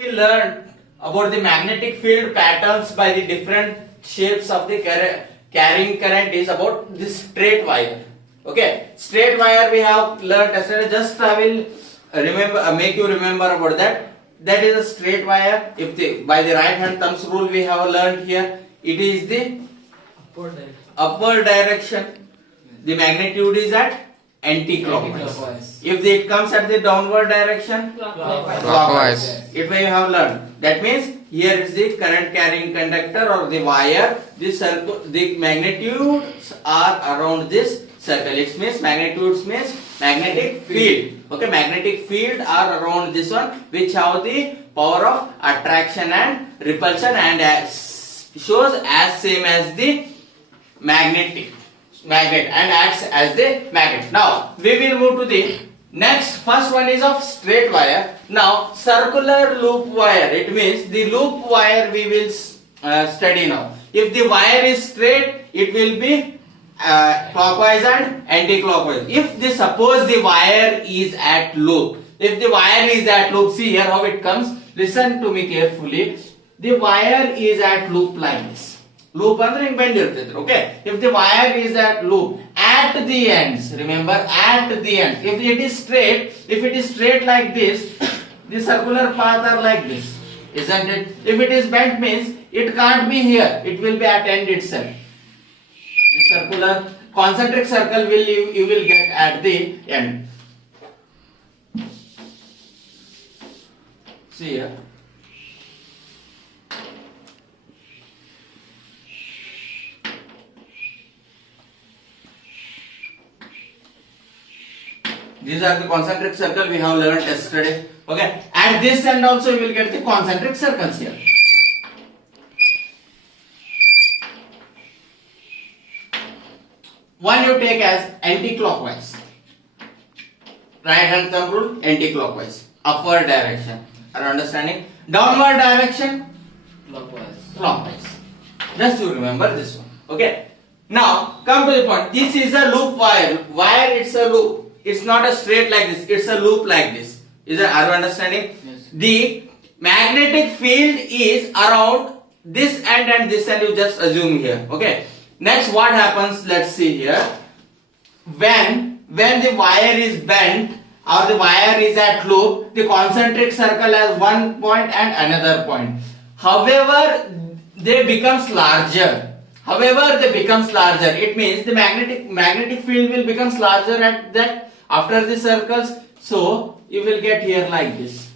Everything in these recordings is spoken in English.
We learned about the magnetic field patterns by the different shapes of the carrying current is about this straight wire. Okay, straight wire we have learned yesterday. Just I will make you remember about that. That is a straight wire. If the by the right hand thumbs rule we have learned here, it is the upward direction. The magnitude is at anti-clockwise. If it comes at the downward direction, clockwise. It we have learned. That means here is the current carrying conductor or the wire. The magnitudes are around this circle. It means magnitudes means magnetic field. Okay, magnetic field are around this one, which have the power of attraction and repulsion, and shows as same as the magnet and acts as the magnet. Now we will move to the next. First one is of straight wire. Now circular loop wire. It means the loop wire we will study now. If the wire is straight, it will be clockwise and anti-clockwise. If suppose the wire is at loop, if the wire is at loop, see here how it comes. Listen to me carefully. The wire is at loop like this. Loop andre hing bend irtade. Okay. If the wire is at loop, at the ends, remember at the end. If it is straight like this, the circular path are like this, isn't it? If it is bent means it can't be here. It will be at end itself. The circular concentric circle you will get at the end. See here. These are the concentric circle we have learned yesterday. Okay. At this end also you will get the concentric circles here. One you take as anti-clockwise. Right hand thumb rule, anti-clockwise. Upward direction. Are you understanding? Downward direction? Clockwise. Just you remember this one. Okay. Now come to the point. This is a loop wire. Wire it's a loop. It's not a straight like this. It's a loop like this. Are you understanding? Yes. The magnetic field is around this end and this end. You just assume here. Okay. Next, what happens? Let's see here. When the wire is bent or the wire is at loop, the concentric circle has one point and another point. However, they becomes larger. It means the magnetic field will becomes larger at that after the circles. So you will get here like this.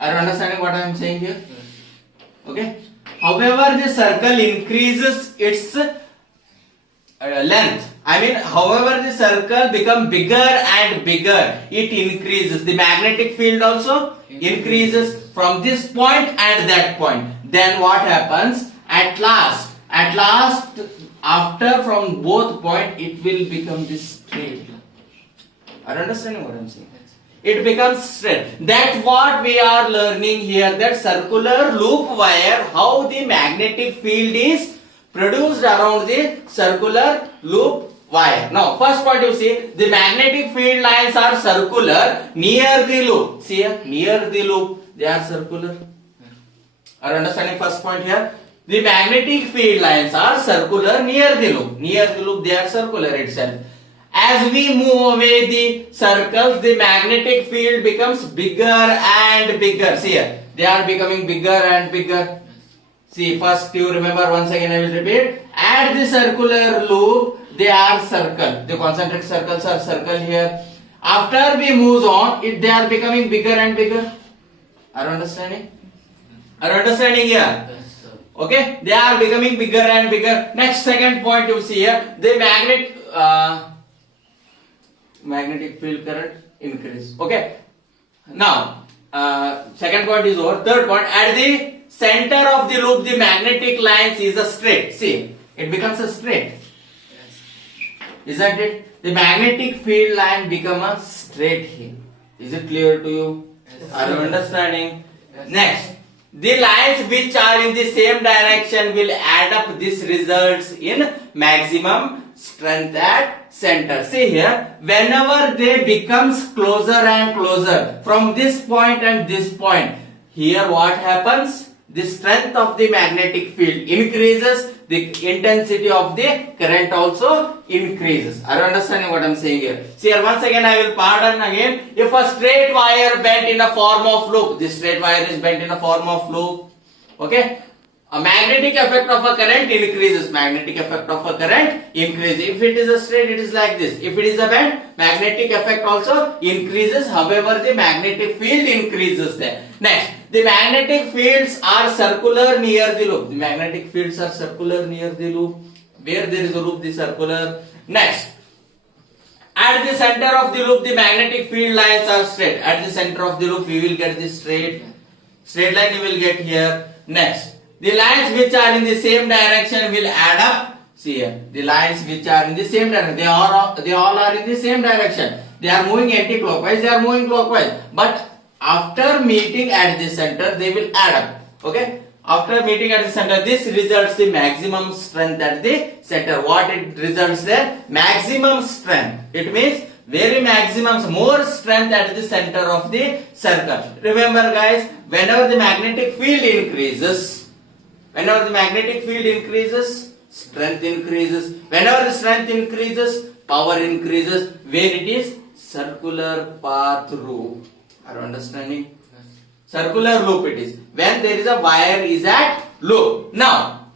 Are you understanding what I am saying here? Okay. However, the circle increases its length. However, the circle become bigger and bigger. It increases. The magnetic field also increases from this point and that point. Then what happens? At last, after from both point, it will become this straight. Are you understanding what I am saying? It becomes straight. That's what we are learning here. That circular loop wire, how the magnetic field is produced around the circular loop wire. Now, first point you see, the magnetic field lines are circular near the loop. See here, near the loop, they are circular. Are you understanding first point here? The magnetic field lines are circular near the loop. Near the loop, they are circular itself. As we move away the circles, the magnetic field becomes bigger and bigger. See here, they are becoming bigger and bigger. See, first you remember, once again I will repeat. At the circular loop, they are circle. The concentric circles are circle here. After we move on, they are becoming bigger and bigger. Are you understanding? Are you understanding here? Okay, they are becoming bigger and bigger. Next, second point you see here, the magnetic field current increase. Okay. Now, second point is over. Third point, at the center of the loop, the magnetic lines is a straight. See, it becomes a straight. Isn't it? The magnetic field line become a straight here. Is it clear to you? Yes. Are you understanding? Yes. Next, the lines which are in the same direction will add up. This results in maximum strength at center. See here, whenever they becomes closer and closer from this point and this point, here what happens? The strength of the magnetic field increases, the intensity of the current also increases. Are you understanding what I am saying here? See here, once again I will pardon again. If a straight wire bent in a form of loop, this straight wire is bent in a form of loop, okay? A magnetic effect of a current increases. Magnetic effect of a current increases. If it is a straight, it is like this. If it is a bent, magnetic effect also increases. However, the magnetic field increases there. Next, the magnetic fields are circular near the loop. The magnetic fields are circular near the loop. Where there is a loop, the circular. Next, at the center of the loop, the magnetic field lines are straight. At the center of the loop, we will get this straight line. You will get here. Next, the lines which are in the same direction will add up. See here, the lines which are in the same direction, they all are in the same direction. They are moving anti-clockwise, they are moving clockwise. But after meeting at the center, they will add up. Okay? After meeting at the center, this results the maximum strength at the center. What it results there? Maximum strength. It means very maximum, more strength at the center of the circle. Remember guys, whenever the magnetic field increases, strength increases. Whenever the strength increases, power increases. Where it is? Circular path loop. Are you understanding? Yes. Circular loop it is. When there is a wire is at loop. Now,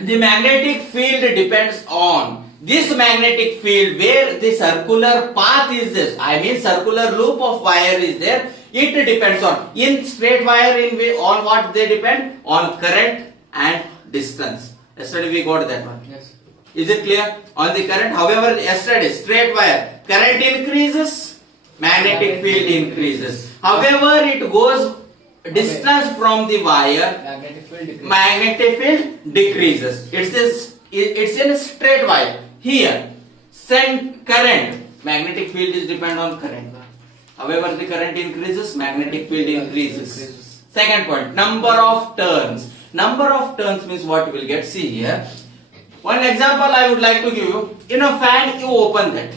the magnetic field depends on this magnetic field where the circular path is this. I mean circular loop of wire is there. It depends on. In straight wire, on what they depend? On current and distance. Yesterday we got that one. Yes. Is it clear? On the current. However, yesterday straight wire, current increases, magnetic field increases. However, it goes distance from the wire, magnetic field decreases. It's in a straight wire. Here, send current, magnetic field is depend on current. However, the current increases, magnetic field increases. Second point, number of turns. Number of turns means what you will get. See here. One example I would like to give you. In a fan, you open that.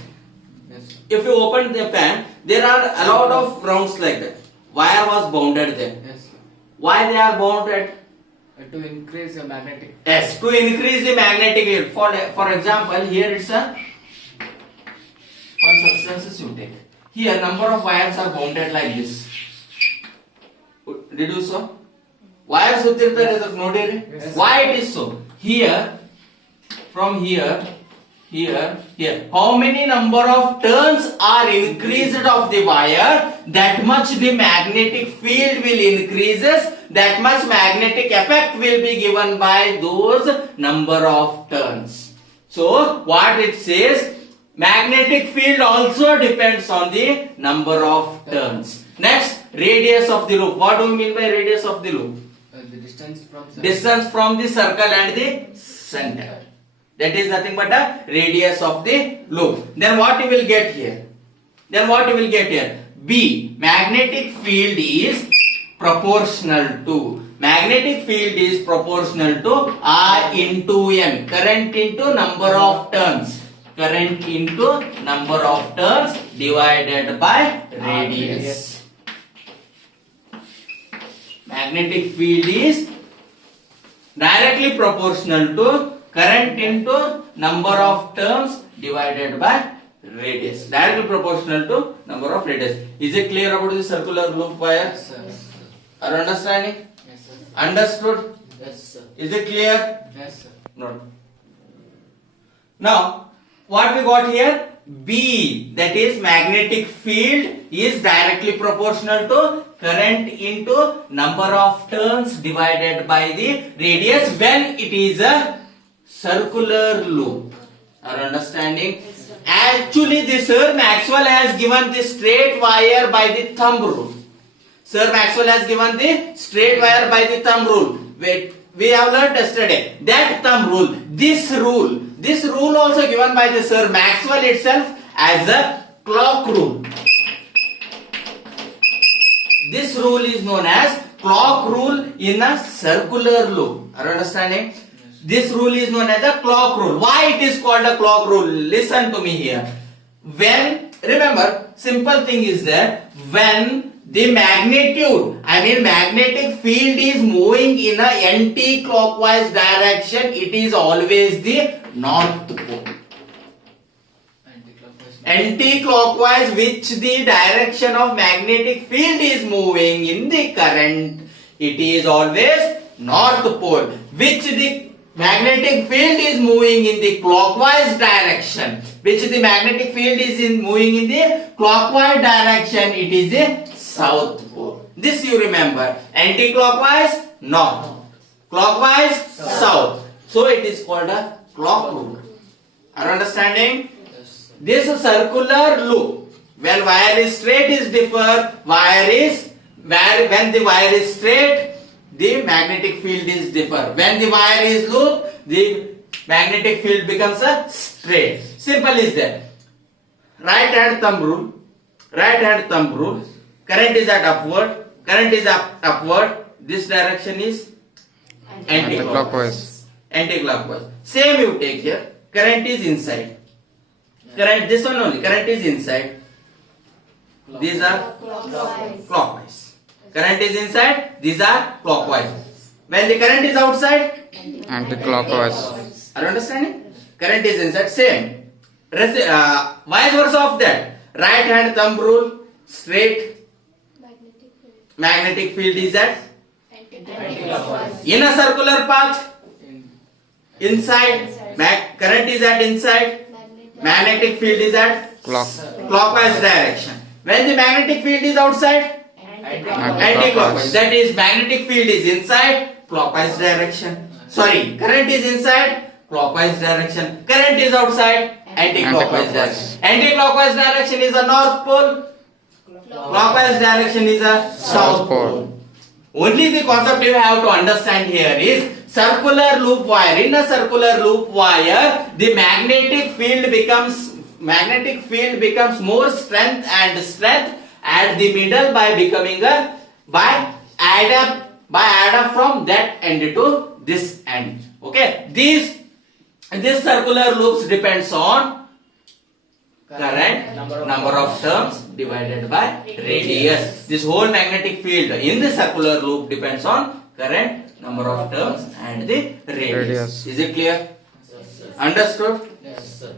Yes. If you open the fan, there are a lot of rounds like that. Wire was bounded there. Yes. Why they are bounded? To increase the magnetic. Yes, to increase the magnetic field. For example, here it's a one substances you take. Here number of wires are bounded like this. Did you saw? Wires sutirtare nodiri. Why it is so? Here, from here, how many number of turns are increased of the wire, that much the magnetic field will increases, that much magnetic effect will be given by those number of turns. So what it says, magnetic field also depends on the number of turns. Next, radius of the loop. What do you mean by radius of the loop? The distance from the circle and the center. That is nothing but a radius of the loop. Then what you will get here? B. Magnetic field is proportional to. Magnetic field is proportional to I into N. Current into number of turns. Current into number of turns divided by radius. Magnetic field is directly proportional to current into number of turns divided by radius. Directly proportional to number of radius. Is it clear about the circular loop wire? Yes, sir. Are you understanding? Yes, sir. Understood? Yes, sir. Is it clear? Yes, sir. No. Now, what we got here? B, that is magnetic field is directly proportional to current into number of turns divided by the radius when it is a circular loop. Are you understanding? Actually, the Sir Maxwell has given the straight wire by the thumb rule. Sir Maxwell has given the straight wire by the thumb rule. Wait, we have learned yesterday that thumb rule, this rule also given by the Sir Maxwell itself as a clock rule. This rule is known as clock rule in a circular loop. Are you understanding? Yes. This rule is known as a clock rule. Why it is called a clock rule? Listen to me here. When, remember, simple thing is that when the magnitude, magnetic field is moving in a anti-clockwise direction, it is always the north pole. Anti-clockwise, which the direction of magnetic field is moving in the current, it is always north pole. Which the magnetic field is moving in the clockwise direction, moving in the clockwise direction, it is the south pole. This you remember. Anti-clockwise, north. Clockwise, south. So it is called a clock rule. Are you understanding? This circular loop, when wire is straight is differ, when the wire is straight, the magnetic field is differ. When the wire is loop, the magnetic field becomes a straight. Simple is that. Right hand thumb rule. Current is at upward. Upward. This direction is anti-clockwise. Same you take here. Current is inside. Current, this one only. Current is inside. These are clockwise. Current is inside. These are clockwise. When the current is outside, anti-clockwise. are you understanding? Current is inside. Same. Vice versa of that. Right hand thumb rule. Straight. Magnetic field is at in a circular path. Inside. Current is at inside. Magnetic field is at clockwise direction. When the magnetic field is outside, anti-clockwise. That is, magnetic field is inside, clockwise direction. Sorry, current is inside, clockwise direction. Current is outside, anti-clockwise direction. Anti-clockwise direction is a north pole. Clockwise direction is a south pole. Only the concept you have to understand here is circular loop wire. In a circular loop wire, the magnetic field becomes more strength at the middle by add up from that end to this end. Okay, this circular loops depends on current number of turns divided by radius. This whole magnetic field in the circular loop depends on current, number of turns and the radius. Is it clear? Yes, sir. Understood? Yes, sir.